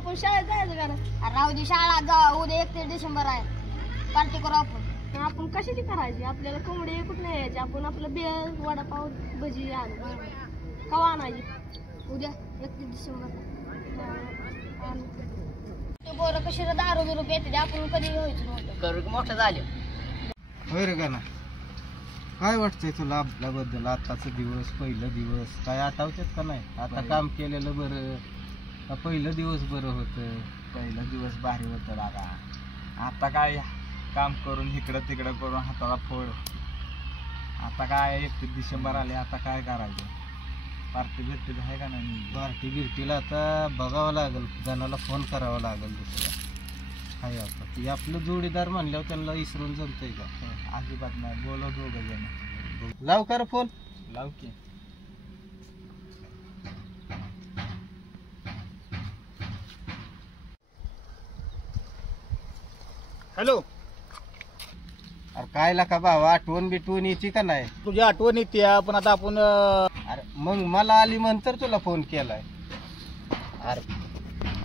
आपण शाळेत जायचं का अरे राहू दे शाळा जा, उद्या 31 डिसेंबर आहे, पार्टी करू आपण. आपण कशाची करायची? आपल्याला कोंबडी कुठं नाही यायची, आपण आपलं बेल वडापाव भजी आणू. कवा आणायची? उद्या 31 डिसेंबर. ते पोरं कशी दारू बिरू पेते, आपण कधी व्हायचं नव्हतं. करू मोठं झालं. होय रे गाना, काय वाटतंय तुला आपल्याबद्दल? आताचा दिवस, पहिलं दिवस काय आठवतात का नाही? आता काम केलेलं बरं का पहिलं दिवस बरं होतं? पहिलं दिवस भारी होतं दादा. आता काय काम करून इकडं तिकडं करून हाताला फोड. आता काय 31 डिसेंबर आले, आता काय करायचं? पार्टी बिर्टी आहे का नाही? पार्टी बिर्टीला आता बघावं लागेल, जणाला फोन करावा लागेल दुसरा. हाय आता ते आपलं जोडीदार म्हणल्यावर त्यांना विसरून जमतंय का? अजिबात नाही, बोलव दोघं जण. लाव कर फोन. लाव की. हॅलो. अरे काय लाका भावा, आठवण बिटवण येते का नाही? तुझी आठवण येते, पण आता आपण अरे मग मला आली म्हणतर तुला फोन केलाय. अरे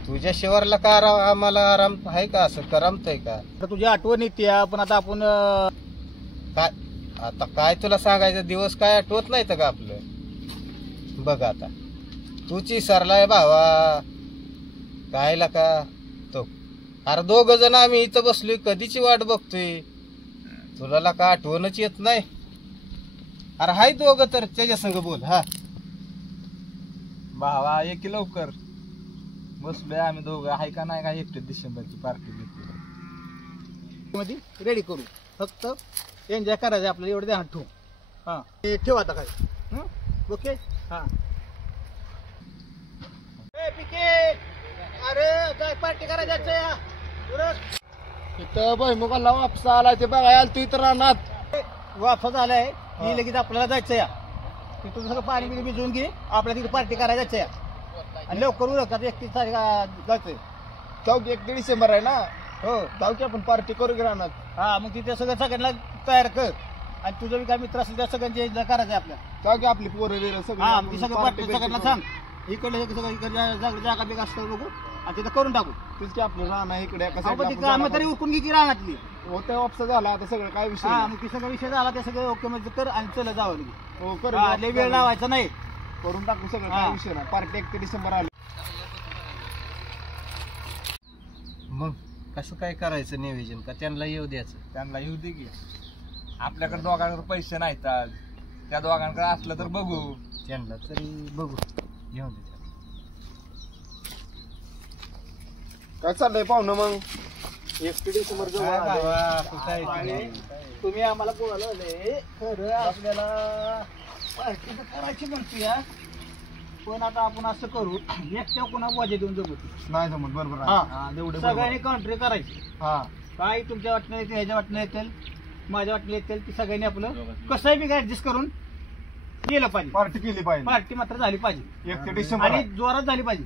तुझ्या शिवारला का आम्हाला आराम आहे का? असं करमतय का? तुझी आठवण येते, पण आता आपण काय आता काय तुला सांगायचं? दिवस काय आठवत नाही का आपलं? बघ आता तूची सरलाय भावा. काय का तो? अरे दोघ जण आम्ही इथं बसलोय, कधीची वाट बघतोय. तुला का आठवणच येत नाही? अरे हाय दोघं तर त्याच्या संग बोल. हा भावा ये की लवकर. बसलोय आम्ही दोघं. आहे का नाही का 31 डिसेंबरची पार्टी मध्ये रेडी करू, फक्त एन्जॉय करायचं आपल्याला, एवढं ध्यान ठेवू. हा ठेव आता काय. ओके. हा पिके, अरे काय पार्टी करायचं इथं भुईमुगाला वापसा आलाय ते बघायला तू इथं राहणार. वापस आलाय की लगेच आपल्याला जायचं या. तिथून सगळं पाणी बिणी भिजवून घे, आपल्याला तिथे पार्टी करायला जायचं या. आणि लवकर उरकतात, 31 तारीख जायचंय. 31 डिसेंबर आहे ना? हो जाऊ की आपण पार्टी करू की राहणार. हा मग तिथे सगळं सगळ्यांना तयार कर, आणि तुझं बी काय मित्र असेल त्या सगळ्यांचे करायचं आपल्या. जाऊ की आपली पोरं वेळ हा ती सगळं पार्टी सगळ्यांना सांग. इकडे सगळं इकडे जागा बिगा असतं बघू, आणि तिथं करून टाकू. तेच की आपलं राहणार इकडे कामं तरी उरकून घे की राहण्यातली. होत्या वापसा झाला आता सगळं काय विषय. हा मग ती सगळं विषय झाला, ते सगळं ओके मध्ये कर आणि चला जावं लगे. हो कर, लय वेळ लावायचा नाही, करून टाकू सगळं. काय विषय नाही. पार्टी 31 डिसेंबर आली. मग कसं काय करायचं नियोजन? का त्यांना येऊ द्यायचं? त्यांना येऊ दे की. आपल्याकडे दोघांकडे पैसे नाहीत आज, त्या दोघांकडे असलं तर बघू. त्यांना तरी बघू, येऊ दे. काय चाललंय पाहुणं? मग 31 डिसेंबर तुम्ही आम्हाला बोलावलंय खरं, आपल्याला पार्टी करायची म्हणतो या, पण आता आपण असं करू, एकट्या कोणा वाजे देऊन जमत नाही जमत. बरोबर आहे. सगळ्यांनी कॉन्ट्री करायची. हा काय तुमच्या वाटणं येते, ह्याच्या वाटणं येतील, माझ्या वाटणं येतील, ती सगळ्यांनी आपलं कसंही बी ऍडजस्ट करून केलं पाहिजे. पार्टी केली पाहिजे. पार्टी मात्र झाली पाहिजे 31 डिसेंबर आणि जोरात झाली पाहिजे.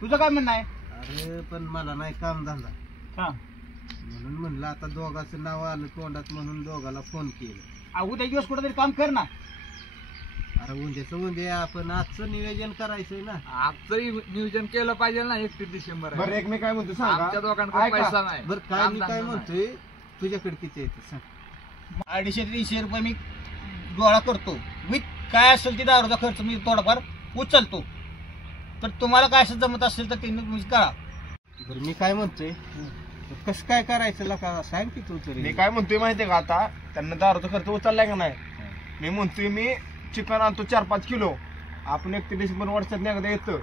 तुझं काय म्हणणं आहे? अरे पण मला नाही काम धंदा, हा म्हणून म्हणलं आता दोघांचं नाव आलं तोंडात, म्हणून दोघाला फोन केला. उद्या दिवस कुठेतरी काम कर ना. अरे उद्याचं उद्या, आपण आजचं नियोजन करायचंय ना. आजचंही नियोजन केलं पाहिजे ना. 31 डिसेंबर आहे. बरं एक मी काय म्हणतो सांग. आमच्या दोघांकडे पैसा नाही. बरं काय मी काय म्हणतोय, तुझ्याकडे किती येतं सांग? 250 ते 300 रुपये मी गोळा करतो. मी काय असेल ते दारूचा खर्च मी थोडाफार उचलतो. तर तुम्हाला काय असं जमत असेल तर ते कळा. बरं मी काय म्हणतोय, कसं काय करायचं लका सांग की तू तरी. मी काय म्हणतोय माहितीये का, आता त्यांना दारूचा खर्च उचललाय का नाही. मी म्हणतोय मी चिकन आणतो 4-5 किलो. आपण 31 डिसेंबर वर्षात एकदा येतं,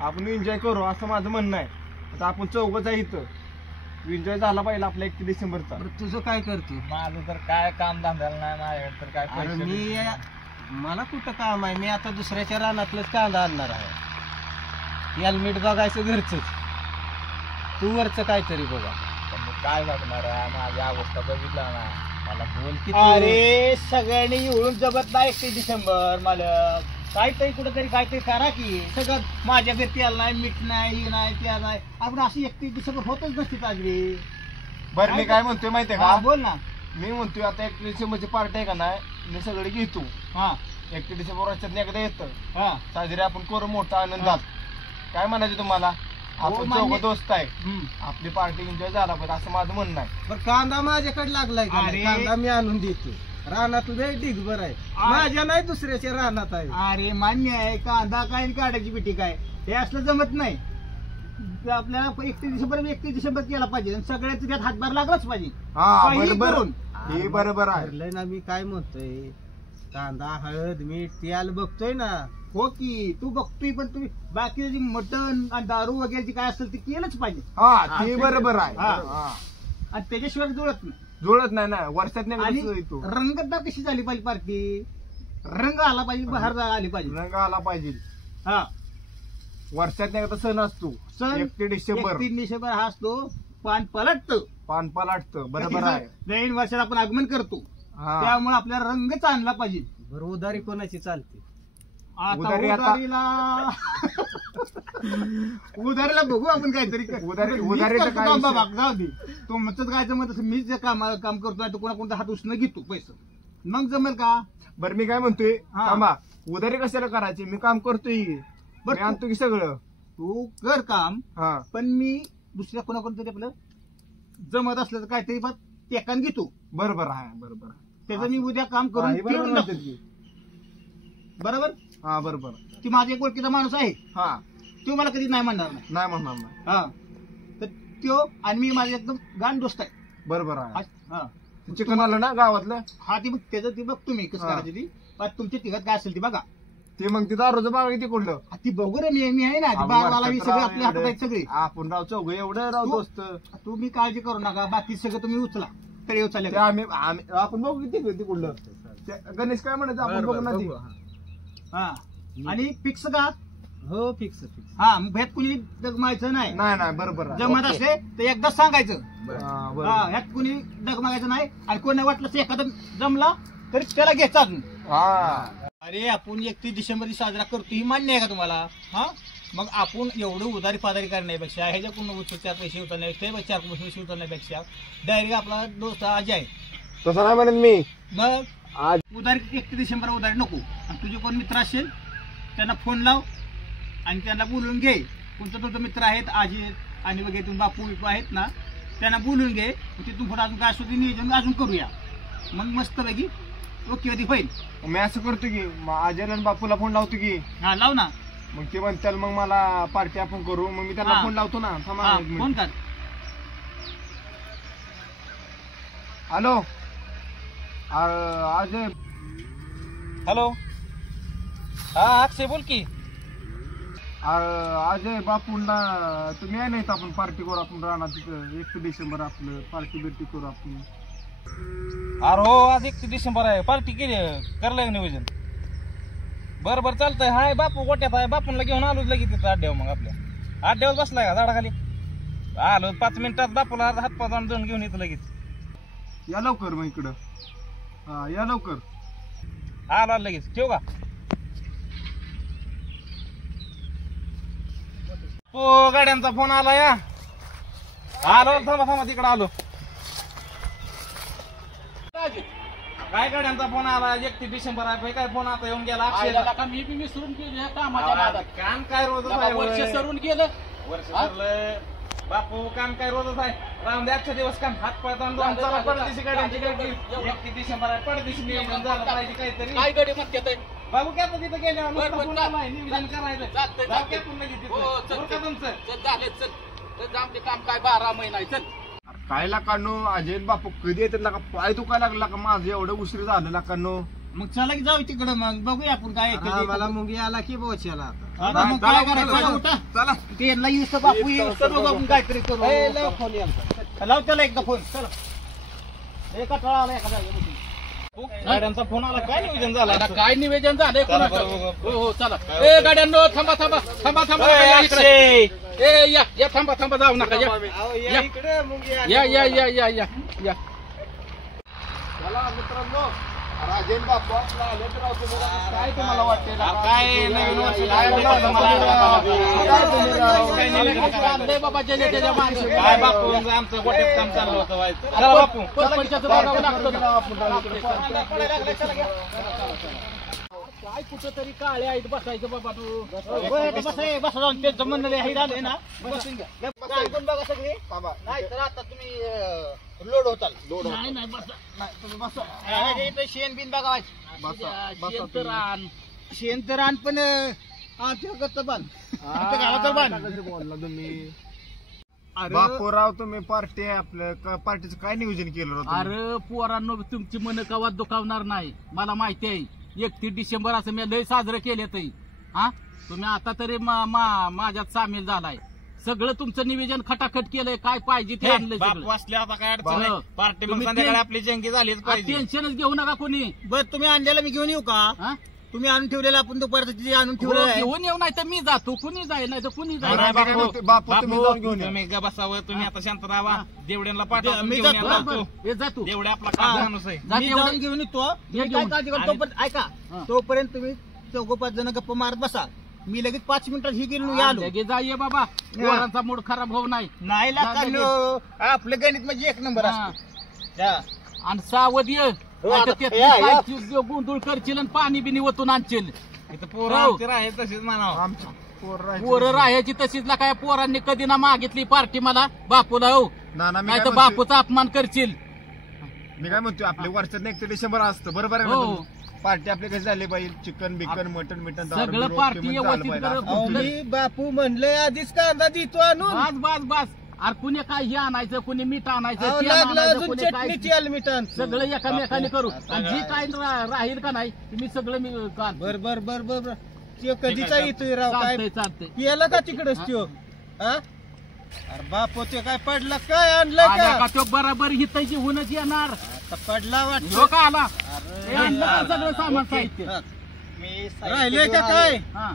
आपण एन्जॉय करू असं माझं म्हणणं आहे. आता आपण चौघच आहे इथं, एन्जॉय झाला पाहिजे आपला 31 डिसेंबरचा. तुझं काय करतो? माझं तर काय काम धंद्याला नाही, माझ्याकडे तर काय अरे पैसे मी मला कुठं काम आहे? मी आता दुसऱ्याच्या रानातलंच कांदा आणणार आहे. हेल्मेट बघायचं घरचंच, तू वरचं काहीतरी बघा. काय लागणार आहे? माझी अवस्था बघितला ना. मला बोल की अरे सगळ्यांनी येऊन जमत नाही 31 डिसेंबर. मला काहीतरी कुठेतरी काहीतरी करा की. सगळं माझ्या घरी तेल नाही, मीठ नाही, हे नाही, ते नाही. आपण अशी 31 डिसेंबर होतच नसते ताजरी. बरं मी काय म्हणतोय माहितीये का, बोल ना. मी म्हणतोय आता 31 डिसेंबरची पार्टी आहे का नाही, मी सगळे घेतो. हा 31 डिसेंबर वर्षात एकदा येतं, हा साजरी आपण करू मोठा आनंदात. काय म्हणायचं तुम्हाला? आपण मान्य. चौघ दोस्त आहे आपली पार्टी एन्जॉय झाला पाहिजे असं माझं म्हणणं आहे. बरं कांदा माझ्याकडे लागलाय का नाही? अरे. कांदा मी आणून देतो. रानात ढिगभर आहे, माझ्या नाही दुसऱ्याच्या रानात आहे. अरे मान्य आहे, कांदा काय आणि काढायची पिठी काय हे असलं जमत नाही. ते आपल्याला 31 डिसेंबर केला पाहिजे आणि सगळ्याच त्यात हातभार लागलाच पाहिजे. हा काही बरोबर करून. हे बरोबर आहे. ठरलंय ना, मी काय म्हणतोय, कांदा हळद मीठ तेल बघतोय ना. हो की तू बघतोय, पण तुम्ही बाकी जी मटण आणि दारू वगैरे काय असेल ते केलंच पाहिजे हा ते बरोबर आहे. हा. हा. आणि त्याच्याशिवाय जुळत नाही. जुळत नाही ना वर्षात आणि येतो रंगतदार कशी झाली पाहिजे पार्टी, रंग आला पाहिजे, बहार आली पाहिजे. रंग आला पाहिजे. हा वर्षात एकदा सण असतो सण 31 डिसेंबर 31 डिसेंबर हा असतो. पान पलटतं, पान पलाटतं. बरोबर आहे. नवीन वर्षात आपण आगमन करतो, हा त्यामुळे आपल्याला रंगच आणला पाहिजे. बरं उधारी कोणाची चालते? आता उधारी आता- उधारीला बघू आपण काहीतरी. उधारी मीच तर करतो काय काम विषय? बाबा, जाऊ दे. तुमचं काय जमत असेल, मीच जे काम करतो तर कोणा हात उसणं घेतो पैसे, मग जमेल का? बरं मी काय म्हणतोय हा. थांबा, उधारी कशाला करायची? मी काम करतोय, बरं, मी आणतो की सगळं. तू कर काम, हा पण मी दुसऱ्या कोणाकडून तरी आपलं जमत असलं तर काहीतरी टेकान घेतो. बरोबर आहे. बरोबर आहे. त्याचं मी उद्या काम हा, करून हे बरोबर ठेवून म्हणतात टाकतो. की. बरोबर. हा बरोबर. ती माझा एक ओळखीचा माणूस आहे, हा तो मला कधी नाही म्हणणार नाही. नाही म्हणणार नाही. हा तर तो आणि मी माझा एकदम गाण दोस्त आहे. बरोबर आहे. हा चिकन आलं ना गावातलं, हा ती बघ, त्याचं ती बघ तुम्ही कसं हा. करायची ती. पण तुमच्या तिघात काय असेल ती बघा. ते मग तिथं दारूचं बाग किती कुठलं हा, ती बघू रे, मी आहे ना, ती बागवाला मी सगळे आपल्या हातात आहेत सगळे. आपण राव चौघ एवढं राव तू- दोस्त. तुम्ही काळजी करू नका, बाकी सगळं तुम्ही उचला तरी उचलले. ते आम्ही आपण बघू किती कुठलं. ते गणेश काय म्हणायचं आपण बघू ना ती. हा आणि फिक्स का? हो फिक्स फिक्स. हा मग ह्यात कुणी डगमायचं नाही. नाही नाही बरोबर आहे. जमत असले तर एकदाच सांगायचं. हा, हा बरोबर. ह्यात कुणी डगमागायचं नाही. आणि कोणी वाटलं तर एखादं जमला तरी त्याला घ्यायचा अजून. हा अरे आपण 31 डिसेंबर साजरा करतो ही मान्य आहे का तुम्हाला? हा मग आपण एवढं उधारी पादारी करण्यापेक्षा ह्याच्याकडून 4 पैसे उचलण्यापेक्षा 4 पैसे उचलण्यापेक्षा डायरेक्ट आपला दोस्त अजय आहे. तसं नाही म्हणत मी. मग आज उधारी 31 डिसेंबर उधारी नको. आणि तुझे कोण मित्र असेल त्यांना फोन लाव आणि त्यांना बोलून घे. तुमचं मित्र आहेत आजी आणि वगैरे तुम्ही बापू बिपू आहेत ना, त्यांना बोलून घे. तिथून पुढे अजून काय असू दे नियोजन अजून करूया. मग मस्त पैकी ओके होईल. मी असं करतो की अजय आणि बापूला फोन लावतो की, हा लाव ना. मग ते म्हणतात मग मला पार्टी आपण करू. मग मी त्यांना हा. फोन लावतो ना. थांबा हा एक मिनिट. फोन कर. हॅलो अजय. हॅलो, हा अक्षय बोल की. अजय बापूंना तुम्ही आहे नाहीत, आपण पार्टी करू. आपण राहणार तिथं 31 डिसेंबर आपलं पार्टी बिर्टी करू आपण. अरे हो, आज 31 डिसेंबर आहे, पार्टी केली करलंय नियोजन. बरं बरं चालतंय. हाय बापू गोट्यात आहे, बापूंला घेऊन आलोच लगेच तिथं अड्ड्यावर. मग आपल्या अड्ड्यावर बसलाय का झाडाखाली? आलो 5 मिनिटात बापूला हातपात जाऊन घेऊन येतो लगेच. या लवकर मग इकडं. हा या लवकर. आलो लगेच. ठेवू का? हो गाड्यांचा फोन आला या. आलो थांबा तिकडे आलो. काय गाड्यांचा फोन आला 31 डिसेंबर आहे. काय फोन आता येऊन गेला अक्षय. मी बी विसरून गेलो कामाच्या नादात. काम काय रोजच बाबा, आहे वर्ष होय. सरून गेलं. वर्ष सरलंय. बापू काम काय रोजच आहे. राहून दे आजच्या दिवस काम. हात पाय जाऊन चला परदेशी गाड्यांची गर्दी. 31 डिसेंबर आहे, परदेशी नियोजन झालं पाहिजे काहीतरी. काय गडी म्हणते बाबू काय आता तिथं गेल्यावर बरं, नुसतं बरं, फोन चाल. आलाय, नियोजन करायचं. चालतंय, जाऊ चालतंय. की आपण लगेच हो, तिथं. चल, बरं का चल. तुमचं? चल झालं, चल. तर जाऊन ते काम काय 12 महिना आहे, चल. काय लाकांनो अजय बापू कधी येतात लाका? पाय दुखायला लागला का माझं? एवढं उशीर झालं लाकांनो. मग चला की जाऊ तिकडं, मग बघूया आपण काय आहे ते. मला मुंगी आला की बोच्याला आता. आता मग काय करायचं? चला, उठा. चला. ते यांना येऊस तर बापू येऊस तर बघू आपण काहीतरी करू. लाव त्याला एकदा फोन. चला एका टळा आला एका जागेवर. गाड्यांचा फोन आला. काय नियोजन झालं आता आजचं? काय निवेदन झालंय चला, कोणाचं? बरं, बरं, हो हो चला. ए गाड्यांनो थांबा थांबा थांबा थांबा ए, या इकडे. अक्षय. ए या थांबा थांबा जाऊ नका या. अहो, या. या इकडे मुंगी आली. या चला मित्रांनो, अजय बापू आपलं आले तर राहतो बघा. काय तुम्हाला वाटते लाका? काय नवीन वर्ष काय काय लाका? तुम्हाला? काय तुम्ही राव? काय नियोजन करायचं? लय बाबा जले त्याच्या माणसं. काय बापू आमचं गोट्यात काम चाललं होतं व्हायचं. चला बापू. पैशाचं बघावं लागतं. काय कुठं तरी काळे आहेत बसायचं बाबा तू बसा जाऊन त्यांचं म्हणणं हे झालंय ना बसून घ्या ऐकून बघा सगळे नाही तर आता तुम्ही लोड होताल नाही नाही बसा नाही तुम्ही बसा इथं शेण बिन बघा शेंतरान शेण पण बोलला तुम्ही बापूराव तुम्ही पार्टी आपलं पार्टीचं काय नियोजन केलं होतं अरे पोरांनो तुमची मन कवा दुखावणार नाही मला माहिती आहे 31 डिसेंबर असं मी लय साजरं केले तरी हा तुम्ही आता तरी माझ्यात सामील झालाय सगळं तुमचं नियोजन खटाखट केलंय काय पाहिजे ते आणलंय बापू असले आता काय अडचण नाही पार्टी मग संध्याकाळी आपली जंगी झालीच पाहिजे टेन्शनच घेऊ नका कोणी बरं तुम्ही आणलेला मी घेऊन येऊ का हा? तुम्ही आणून ठेवलेलं आपण दुपारचं जे आणून हो, ठेवलं आहे घेऊन येऊ नाही तर मी जातो कुणी जाईल नाही तर कुणी जाईल नाही, बापू तुम्ही जाऊन घेऊन या. तुम्ही बसावं तुम्ही आता शांत राहा देवड्यांना पाठवा मी घेऊन जातो, यायला बरं, लावतो. बरं. हे जा तू देवड्या आपला काम माणूस आहे जा मी तेवढं. जाऊन घेऊन येतो ये काय घेऊन. काळजी करू तोपर्यंत ऐका हा. तोपर्यंत तुम्ही 4-5 जण गप्पा मारत बसा मी लगेच 5 मिनिटात ही गेलो आलो लगे जा ये बाबा पोरांचा मूड खराब होऊ नाही नाही जा लागत आपलं गणित म्हणजे 1 नंबर हा. असतं हा. आणि सावध ये नाहीतर आता- त्यातली या, या. काय गोंधळ करशील आणि पाणी बिनी ओतून आणशील इथं पोरं हो. आमची आहे तशीच म्हणावं आमची पोरं राहायची. पोरं राहायची तशीच ना काय पोरांनी कधी ना मागितली पार्टी मला बापूला हो नाना मी नाही काय तर म्हणतोय- बापूचा अपमान करशील मी काय म्हणतोय आपले वर्षात 1 डिसेंबर असतं बरोबर आहे हो. ना पार्टी आपली कशी झाली पाहिजे चिकन बिकन मटन मिटन सगळं पार्टी व्यवस्थित कर. अहो, मी बापू म्हणलंय आधीच कांदा देतो आणून बस बस बस अरे कुणी काय हे आणायचं कुणी मीठ आणायचं अहो, तेल लागलं आणायचं, अजून कुणी चटणी काय तेल मिठान सगळं एकामेकाने करू आणि जी काय राहील का नाही ते मी सगळं मी काढतो. बर बर बर बर बर त्यो कधीचा येतोय राव काय चालतंय चालतंय पियाला का तिकडच त्यो हा अरे बापू ते काय पडला काय आणलं आला का का तो बराबर हिताची होऊनच येणार आता पडला वाटतं हो का आला हे आणलं का सगळं सामान साहित्य हा. मी राहिले का काय हा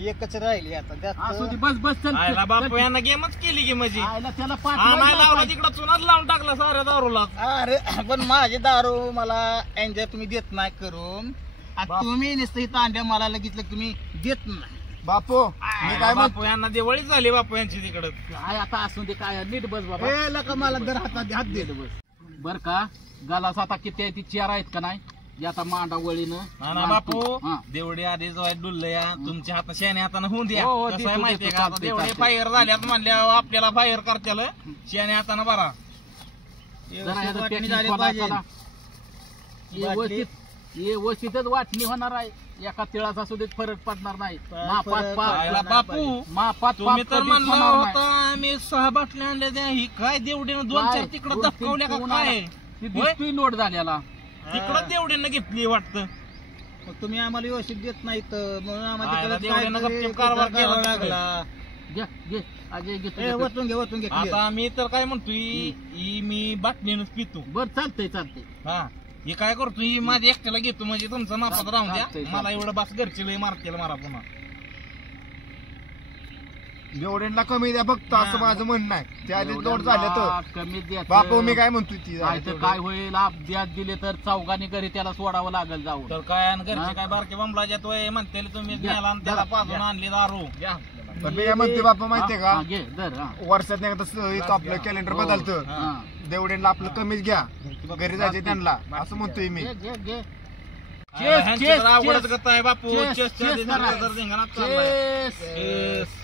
एकच राहिली आता त्यात असू दे बस बस चल आयला चल, बापू चल. यांना गेमच केली की माझी आयला त्याला आणायला लावला पाठ तिकडं चुनाच लावून टाकला साऱ्या दारूला अरे पण माझे दारू मला एन्जॉय तुम्ही देत नाही करून आणि तुम्ही नुसतं इथं अंड्या मला लगेच तुम्ही देत नाही बापू मी काय म्हणतो बापू यांना दिवाळीच झाली बापू यांची तिकडं काय आता असू दे काय नीट बस बाबा ए लका मला दर हातात हात दे बर का गालास आता किती आहे ती चेअर आहेत का नाही जे आता मांडा वळीनं ना बापू हा. देवडे आधी जो डुललं या तुमच्या हातात शेणे हातानं होऊन द्या हो, हो, कसं देतो, आहे माहितीये देतो, का आता चालतंय, देवडे चालतंय. फायर झाल्यात म्हणल्यावर आपल्याला फायर करत्याल शेणे हातानं बरा जरा ह्याचं वाटणी packing झाली बघा पाहिजे. चला. व्यवस्थितच वाटणी होणार आहे एका तिळाचा सुद्धा फरक पडणार नाही मापात फरक पाप आयला बापू मापात तुम्ही पाप तर कधीच म्हणलं होणार नाही. होतं आम्ही 6 बाटल्या आणल्या त्या ही काय देवडीनं 2-4 काय? तिकडं 2-3 दबकावल्या का ठेवून काय आला. ती दिसतोय लोड झालेला तिकडं देवडीनं घेतली वाटतं मग तुम्ही आम्हाला व्यवस्थित देत नाही तर म्हणून आम्हाला आयला तिकडे देवड्यानं काहीतरी गपचूप कारभार केला करावा लागला घे घे अजय घे ए, तुझं. वतून घे वतून घे clear. आता मी तर काय म्हणतोय ही मी बाटलीनंच पितो बर चालतंय चालतंय हा हे काय करतो ही माझ्या एकट्याला घेतो म्हणजे तुमचं मापात राहून चालतंय, द्या मला एवढं बस घरची लय मारतील मारा पुन्हा जेवढ्यांना कमी द्या फक्त असं माझं म्हणणं आहे त्या आधी लोड झालं एवढ्याला तर कमी द्यायचं. बापू मी काय म्हणतोय ती काय तर काय होईल अपघात दिले तर चौघांनी घरी त्याला सोडावं लागेल जाऊन तर काय आणि हा? घरचे काय बारके बंबलाच्या तो म्हणते तुम्ही घ्या, नेला आणि त्याला घ्या, पाजून घ्या. आणली दारू घ्या पण मी काय म्हणते बापा माहितीये हा, का घे धर हा. वर्षात एकदा इथं आपलं कॅलेंडर हो. बदलतं हा. देवड्यांना आपलं कमीच घ्या घरी जायचे त्यांना असं म्हणतोय मी घे घे घे ह्यांची चेस, तर आवडच चेस. गत आहे बापू चेस, चेसच्या चेस आधी करा. जर धिंगाणाच चाललाय. चेस. चेस.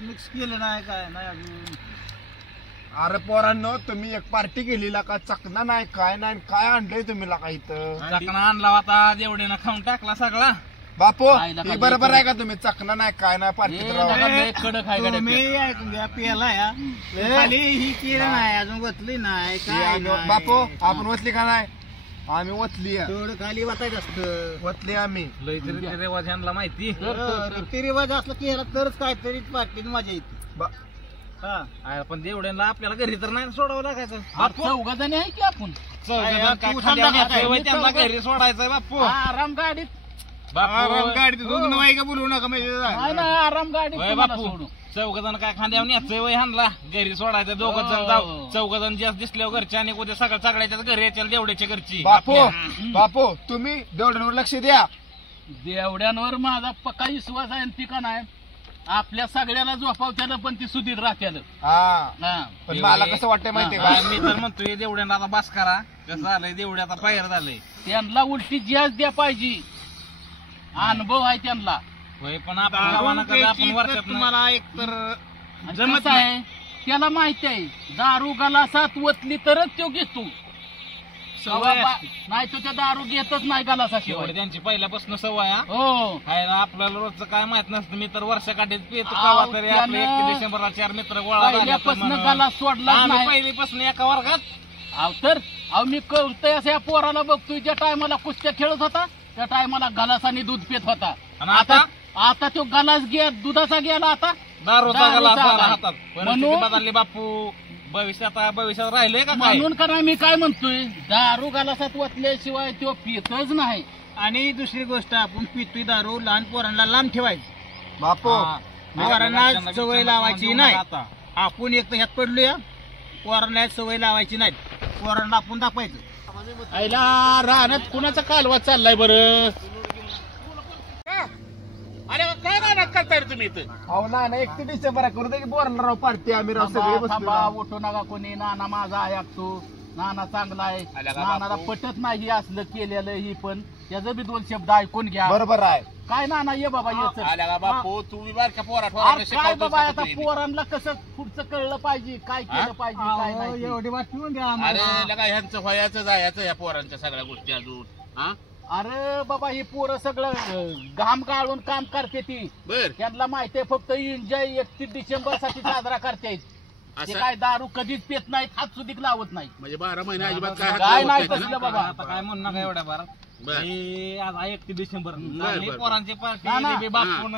मिक्स केलं नाही काय नाही अजून अरे पोरांनो तुम्ही एक पार्टी केली का चकना नाही काय आणलंय तुम्ही का इथं चाकणा आणला होता देवडीनं खाऊन टाकला सगळा बापू काय नका हे बरोबर आहे का तुम्ही चकना नाही काय नाही हे पार्टीत नका राहा. लय कडक आहे गाड्या. तुम्ही ऐकून घ्या पेला या खाली ही केलं नाही अजून वतली नाही हे काय आलो- नाही. बापू आपण वतली का नाही आम्ही वतली आहे. थोडं खाली वाचायचं असतं वतली आम्ही लय तरी ते रेवाज ह्यांना माहिती तर, तर, तर. रीती रिवाज असलं की ह्याला तरच काहीतरी पाटली मजा येते बा- हा आहे, पण देवड्यांना आपल्याला घरी तर नाही सोडावं लागायचं आपण चौघजणी आहे की आपण चौघजण काय तू खाली समजा न्यायचंय काय? वय मी त्यांना चौघं- घरी सोडायचंय बापू आराम गाडीत बापू गाडी दोन वाई का बोलू नका म्हणजे नाही ना आराम गाडीत वय तुम्हाला बापू सोडू. चौघजण काय खांद्यावर न्यायचंय वय ह्यांना घरी सोडायचं दोघं जण जाऊ चौघजण जास्त दिसल्यावर घरचे आणि उद्या सगळं सगळ्याच्याच घरी यायच्या देवड्याच्या घरची बापू बापू तुम्ही देवड्यांवर लक्ष द्या देवड्यांवर माझा पक्का विश्वास आहे आणि ती का नाही आपल्या सगळ्याला झोपावत्याला पण ती सुधीर राहत्याला हा हा पण मला कसं वाटतंय माहितीये का मी तर म्हणतोय देवड्यांना आता बास करा कसं झालंय देवड्या आता बाहेर झालंय त्यांना उलटी जास्त द्या पाहिजे अनुभव आहे त्यांना होय पण आपण वर्षात तुम्हाला एकतर जमत आहे त्याला माहिती आहे दारू गलासात वतली तरच तो घेतो नाही तो त्या दारू घेतच नाही गलासाशिवाय त्यांची पहिल्यापासून सवय हो आपल्याला रोजचं काय माहित नसतं मी तर वर्षाकाठी पितो तरी आपले 31 डिसेंबरला 4 मित्र गोळा पहिल्यापासून गलास सोडला नाही पहिलीपासून एका वर्गात तर मी कळतोय असं या पोराला बघतोय ज्या टायमाला कुस्त्या खेळत होता त्या टायमाला गलासाने दूध पित होता आता तो गलास दुधाचा गेला आता दारूचा गलास हातात म्हणून बदलले बापू भविष्यात राहिले का म्हणून का मी काय म्हणतोय दारू गलासात वतल्याशिवाय तो पितच नाही. आणि दुसरी गोष्ट आपण पितोय दारू लहान पोरांना लांब ठेवायची बापू पोरांना सवय लावायची नाही. आपण एक तर ह्यात पडलोया पोरांना सवय लावायची नाही पोरांना आपण दाखवायचं. आईला रानात कुणाचा कालवा चाललाय बरं अरे काय रानात करताय रे तुम्ही इथं अहो ना 31 डिसेंबर करू दे की बोरणार राव पार्टी आम्ही राव सगळे बसलो थांबा उठू नका कोणी नाना माझा आहे तो नाना चांगला आहे नानाला पटत नाही असलं केलेलं ही पण त्याचं बी 2 शब्द ऐकून घ्या बरोबर आहे काय नाना ये बाबा ये बापू तुम्ही बारक्या काय बाबा आता पोरांना कसं पुढचं कळलं पाहिजे काय केलं पाहिजे काय नाही एवढी वाट पिऊन द्या अरे ह्यांचं व्हायचं जायचं या पोरांच्या सगळ्या गोष्टी अजून अरे बाबा ही पोरं सगळं घाम गाळून काम करते ती त्यांना माहिती आहे फक्त एन्जॉय 31 डिसेंबर साठी साजरा करते ते काय दारू कधीच पित नाहीत हात सुधीक लावत नाही म्हणजे 12 महिने अजिबात काय नाही तसलं बाबा आता काय म्हणू नका एवढ्या बारात आज 31 डिसेंबर पोरांची पार्टी बापून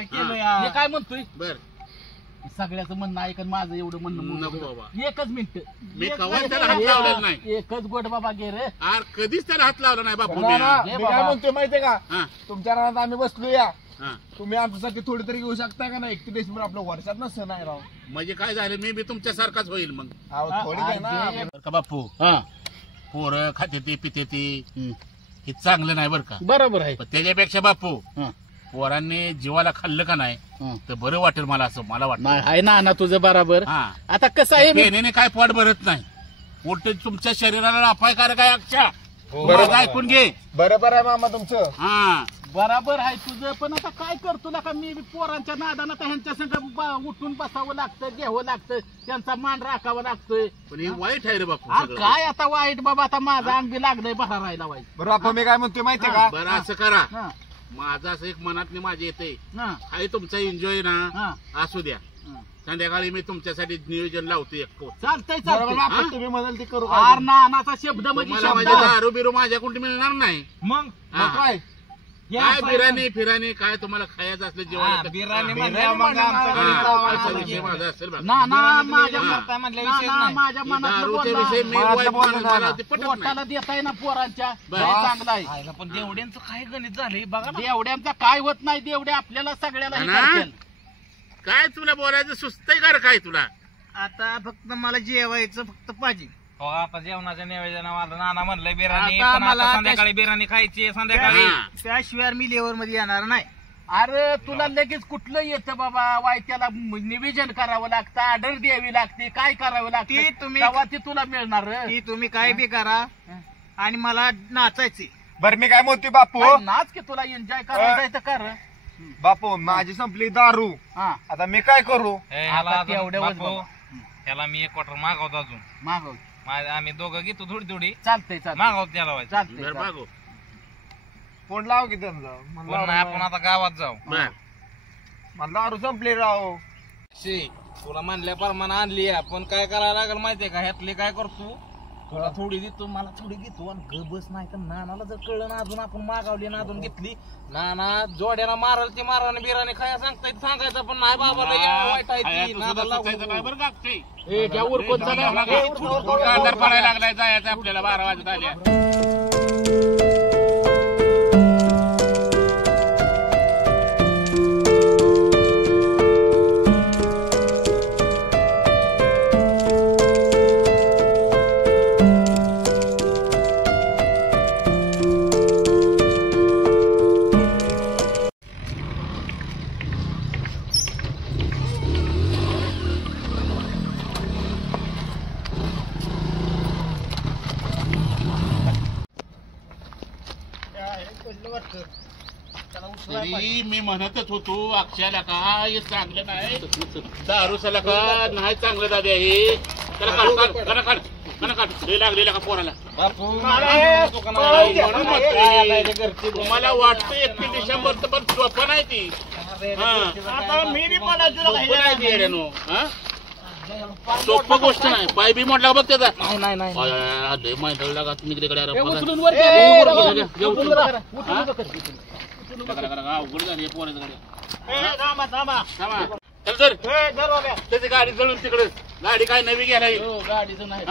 केलं काय म्हणतोय सगळ्याचं म्हणणं ऐकत माझं एवढं म्हणणं एकच मिनिट मी त्याला हात लावलेला नाही एकच गोड बाबा गे रे कधीच त्याला हात लावला नाही बापू मी काय म्हणतोय माहितीये का तुमच्या रानात आम्ही बसलो या तुम्ही आमच्यासाठी थोडी तरी घेऊ शकता का ना 31 डिसेंबर आपलं वर्षात ना सण आहे राव म्हणजे काय झालं मी बी तुमच्यासारखाच होईल मग थोडी आहे ना बापू पोरं खाते ती पिते ती हे चांगलं नाही बरं का बरोबर आहे त्याच्यापेक्षा बापू पोरांनी जीवाला खाल्लं का नाही तर बरं वाटेल मला असं मला वाटतं आहे ना तुझं बरोबर आता कसं आहे पेनेने काय पोट भरत नाही उलट तुमच्या शरीराला अपायकारक आहे अक्षा ऐकून घे बरोबर आहे मामा तुमचं बरोबर आहे तुझं पण आता काय करतो ना का मी पोरांच्या नादानं तर ह्यांच्या संग उठून बसावं लागतं घ्यावं लागतं त्यांचा मान राखावा लागतोय पण हे वाईट आहे रे बापू काय आता वाईट बाबा आता माझं अंग बी लागलंय बघा राहायला वाईट बरं आपण मी काय म्हणतोय माहितीये का बरं असं करा माझं असं एक मनातली माझी येते आहे तुमचा एन्जॉय ना असू द्या संध्याकाळी मी तुमच्यासाठी नियोजन लावतो एक चालतंय तुम्ही म्हणाल ते करू नानाचा शब्द म्हणजे दारू बिरू माझ्याकडून मिळणार नाही मग काय काय बिर्याणी फिराणी काय तुम्हाला खायचं असलं जेवण बिर्याणी पोटाला देताय ना पोरांच्या चांगला आहे पण देवड्यांचं काय गणित झालंय बघा देवड्यांचा काय होत नाही देवड्या आपल्याला सगळ्याला काय तुला बोलायचं सुचतंय का काय तुला आता फक्त मला जेवायचं फक्त पाहिजे हो आता जेवणाच्या नियोजनाला नाना म्हणलंय बिर्याणी पण आता संध्याकाळी बिर्याणी खायची संध्याकाळी त्याशिवाय मी लेवर मध्ये येणार नाही. अरे तुला लगेच कुठलं येतं बाबा वायत्याला निवेदन करावं लागतं ऑर्डर द्यावी लागते काय करावं लागते तुम्ही तेव्हा ती तुला मिळणार ती तुम्ही काय बी करा आणि मला नाचायची. बरं मी काय म्हणतोय बापू नाच की तुला एन्जॉय करायचं तर कर बापू माझी संपली दारू आता मी काय करू त्याला मी 1 क्वार्टर मागवतो अजून मागवतो आम्ही दोघं घेतो थोडी थोडी चालतंय मागवतो त्याला चालतंय मागव फोन लाव की त्यांचा आपण आता गावात जाऊ मला दारू संपली राव तुला म्हणल्या प्रमाणे आणली पण काय करायला लागेल माहितीये का ह्यातले काय करतो तुला थोडी देतो मला थोडी घेतो आणि गबस नाही तर नानाला जर कळलं ना अजून आपण मागवली ना अजून घेतली नाना जोड्याला मारल ते माराने बिराने खाया सांगायचं पण नाही बाबा वाईट आहे पडायला लागलाय जायचं आपल्याला 12 वाजत आल्या तरी मी म्हणतच होतो अक्षयाला का हे चांगलं नाही दारूसाला का नाही चांगलं दादा हे त्याला काढ लागलेला का पोराला तुम्हाला वाटतं 31 डिसेंबर पण सोपं नाही ती सोपं गोष्ट नाही पाय बी मोडला बघ त्याचा मैदाला का तुम्ही तिकडे अवघड झाली त्याची गाडी जळून तिकडे गाडी काय नवी घ्यायला गाडीचं नाही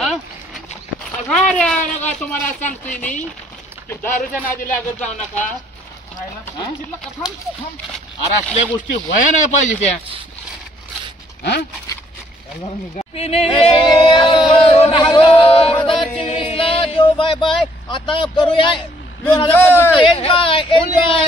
का तुम्हाला सांगतोय मी की दारूच्या नादी लागत जाऊ नका अरे असल्या गोष्टी व्हाया नाही पाहिजे त्या बाय बाय आता करूया 2025 एन्जॉय